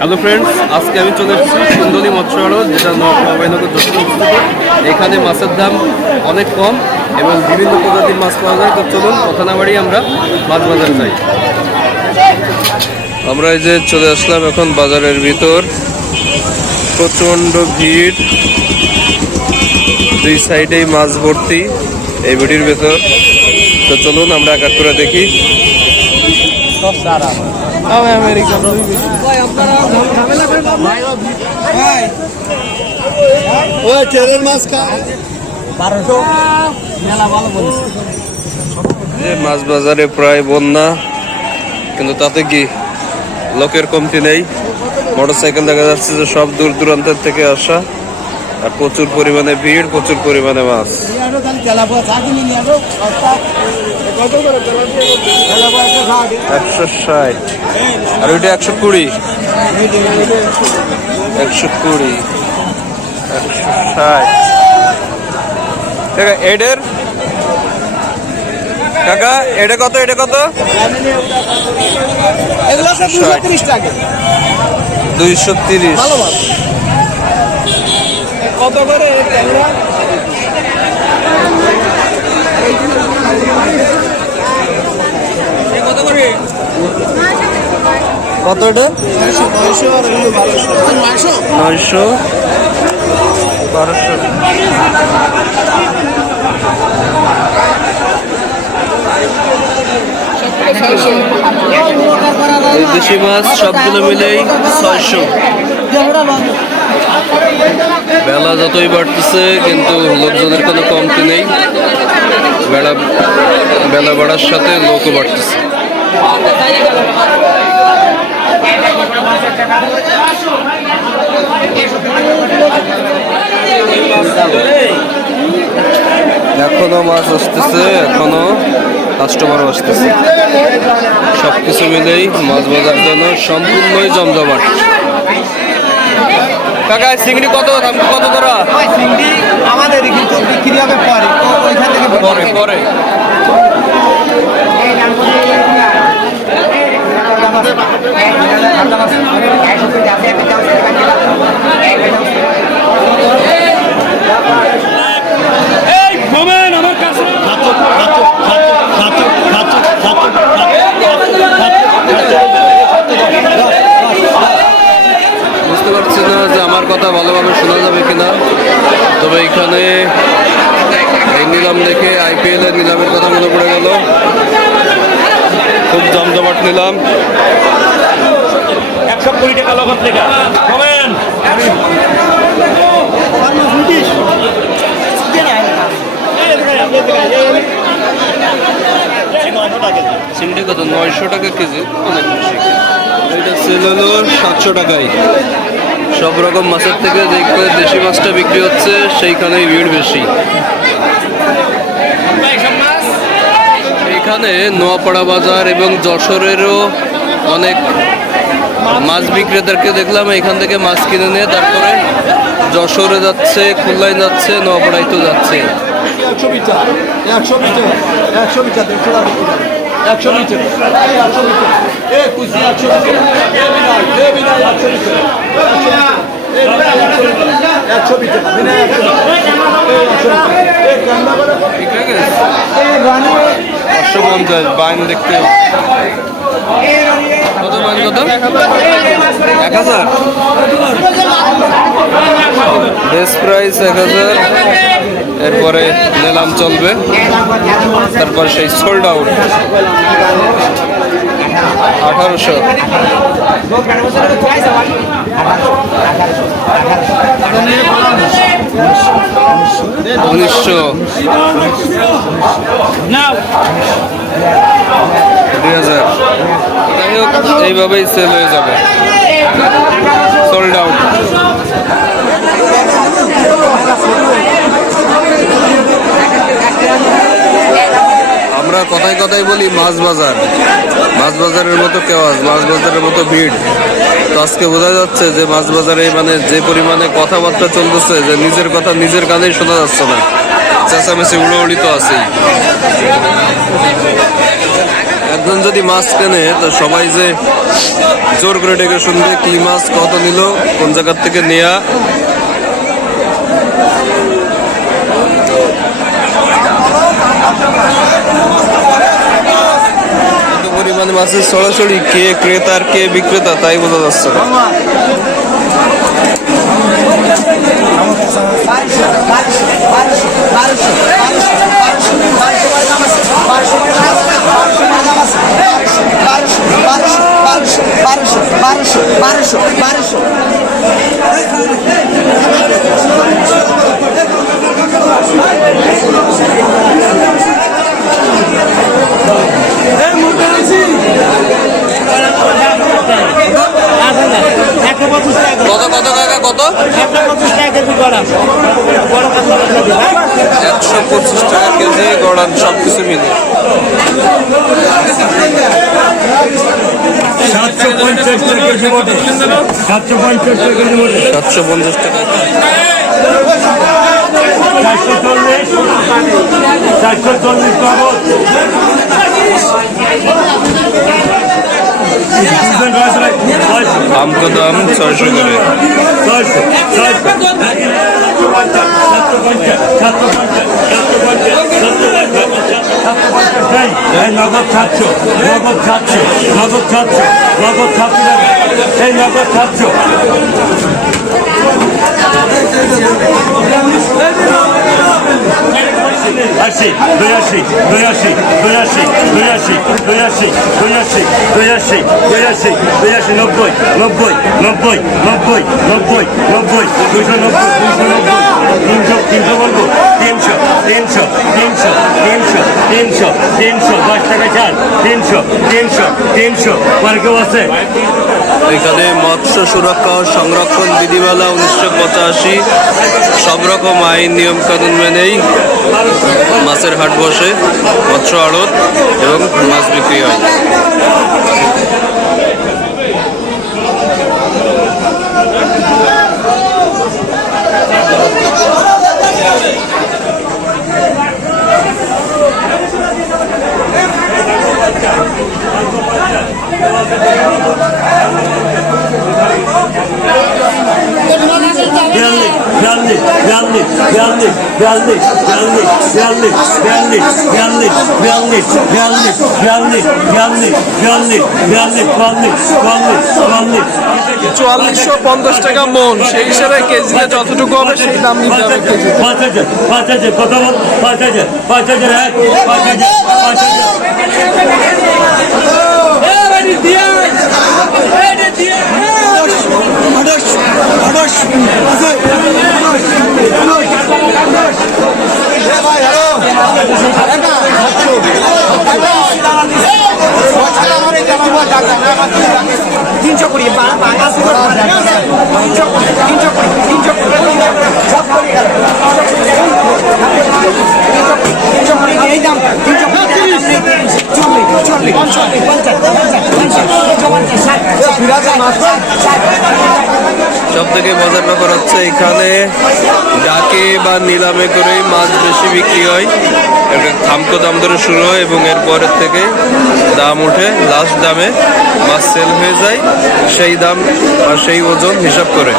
Hello friends, আজকে আমি চলে এসেছি সুন্দরী মৎস্য আড়ত, যেটা নবাবনগর যশোর অবস্থিত। এখানে মাছের দাম অনেক কম এবং বিভিন্ন প্রজাতির মাছ পাওয়া যায়। তো চলুন কথা না বাড়িয়ে আমরা মাছ বাজারে যাই। আমরা এই যে চলে আসলাম এখন বাজারের ভিতর। প্রচণ্ড ভিড়, দুই সাইডেই মাছ ভর্তি এই ভিড়ির ভেতর। তো চলুন আমরা এক এক করে দেখি। মাছ বাজারে প্রায় বন্যা, কিন্তু তাতে কি লোকের কমতি নেই। মোটরসাইকেল দেখা যাচ্ছে যে সব দূর দূরান্তের থেকে আসা, আর প্রচুর পরিমাণে ভিড়, প্রচুর পরিমাণে মাছ। 160 আর ওইটা 120, 120, 160 এডের কাকা। এটা কত? এটা কত? 230। কত করে কত এটা? 900, 1200। দেশি মাছ সবগুলো মিলেই 600। বেলা যতই বাড়তেছে কিন্তু লোকজনের কোনো কমতি নেই। বেলা বাড়ার সাথে লোকও বাড়তেছে। এখনো মাছ আসতেছে, এখনো কাস্টমারও আসতেছে। সবকিছু মিলেই মাছ বাজার জন্য সম্পূর্ণই জমজমাট। কাকা চিংড়ি কত? দাম কত ধরা? চিংড়ি আমাদের কিন্তু বিক্রি হবে পরে, ওইখান থেকে পরে পরে। বুঝতে পারছি না যে আমার কথা ভালোভাবে শোনা যাবে কিনা, তবে এখানে এই নিলাম দেখে IPL এর নিলামের কথা মনে পড়ে গেল। খুব জমজমাট নিলাম। 120 টাকা লগত লেখা কমেন। চিংড়ি কত? 900 টাকা কেজি, অনেক বেশি। এটা সেল হলো 700 টাকায়। সব রকম মাছের থেকে যেখানে দেশি মাছটা বিক্রি হচ্ছে সেইখানেই ভিড় বেশি। এখানে নোয়াপাড়া বাজার এবং যশোরেরও অনেক মাছ বিক্রেতাকে দেখলাম এখান থেকে মাছ কিনে নিয়ে তারপরে যশোরে যাচ্ছে, খুলনায় যাচ্ছে, নোয়াপাড়ায় তো যাচ্ছে। 100 metre 100 metre 100 metre 100 metre 100 metre এ কুসি 100 মিটার এ বিনা 100 মিটার 100 মিটার বিনা 100 এ কান্না করে ঠিক আছে। এই রানী 550 বাইন দেখতে কত? বাইন কত? 1000। Best price 1000। এরপরে নিলাম চলবে, তারপর সেই সোল্ড আউট 1800। 1900, 2000। এইভাবেই সেল হয়ে যাবে, সোল্ড আউট। আমরা কথায় কথায় বলি মাছ বাজারের মতো কেওয়াজ, মাছ বাজারের মতো ভিড়। তো আজকে বোঝা যাচ্ছে যে মাছ বাজারে মানে যে পরিমাণে কথাবার্তা চলতেছে যে নিজের কথা নিজের কানেই শোনা যাচ্ছে না। চেঁচামেচি উড়োউড়ি তো আছেই। একজন যদি মাছ কেনে তো সবাই যে জোর করে ডেকে শুনবে কি মাছ কত নিল, কোন জায়গার থেকে নেয়া। এত পরিমাণে মাছের সরাসরি কে ক্রেতা আর কে বিক্রেতা তাই বোঝা যাচ্ছে না। কত কত কাকা কত? 125 টাকা কেজি গড়ান সব কিছু মিলে। 750 টাকা কেজি বটে, 750 টাকা কেজি বটে, 750 টাকা। 440, 440 কাগজ। আমको দাম 600 করে। নগদ 700, নগদ 700, নগদ 700, নগদ 700 টাকা, এই নগদ 700। 80, 82, 82, 82, 82, 82, 82, 82, 82, 82, 90, 90, 90, 90, 90, 90, 290, 290, 300, 300 বলবো, 300, 300, 300, 300, 300, 300, 10 টাকা ছাড়, 300, 300, 300, আর কেউ আছে? এখানে মৎস্য সুরক্ষা ও সংরক্ষণ বিধিমালা 1985 সব রকম আইন নিয়ম কানুন মেনেই মাছের হাট বসে, মৎস্য আড়ত এবং মাছ বিক্রি হয়। চুয়াল্লিশশো 50 টাকা মন, সেই হিসাবে কেজিতে যতটুকু হবে সেই দাম নিতে হবে কেজি। 5,000, 5,000, কত বল? 5,000, 5,000, 5,000, 5,000। সব থেকে মজার ব্যাপার হচ্ছে এখানে ডাকে বা নিলামে করেই মাছ বেশি বিক্রি হয়। একটা থামকো দাম ধরে শুরু হয় এবং এরপরের থেকে দাম উঠে লাস্ট দামে মাছ সেল হয়ে যায়, সেই দাম বা সেই ওজন হিসাব করে।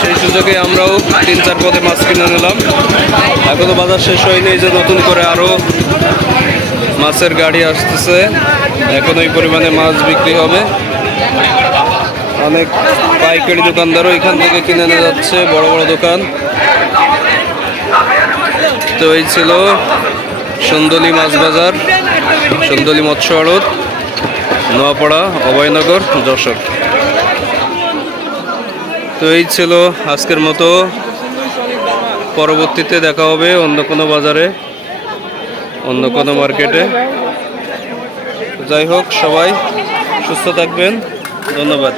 সেই সুযোগে আমরাও 3-4 পদে মাছ কিনে নিলাম। এখনো বাজার শেষ হয়নি, এই যে নতুন করে আরো মাছের গাড়ি আসতেছে, এখন ওই পরিমাণে মাছ বিক্রি হবে। অনেক পাইকারি দোকানদারও এখান থেকে কিনে নিয়ে যাচ্ছে, বড় বড় দোকান। তো এই ছিল সুন্দলী মাছ বাজার, সুন্দলী মৎস্য আড়ত, নোয়াপাড়া, অভয়নগর, যশোর। তো এই ছিল আজকের মতো, পরবর্তীতে দেখা হবে অন্য কোনো বাজারে, অন্য কোনো মার্কেটে। যাই হোক, সবাই সুস্থ থাকবেন, ধন্যবাদ।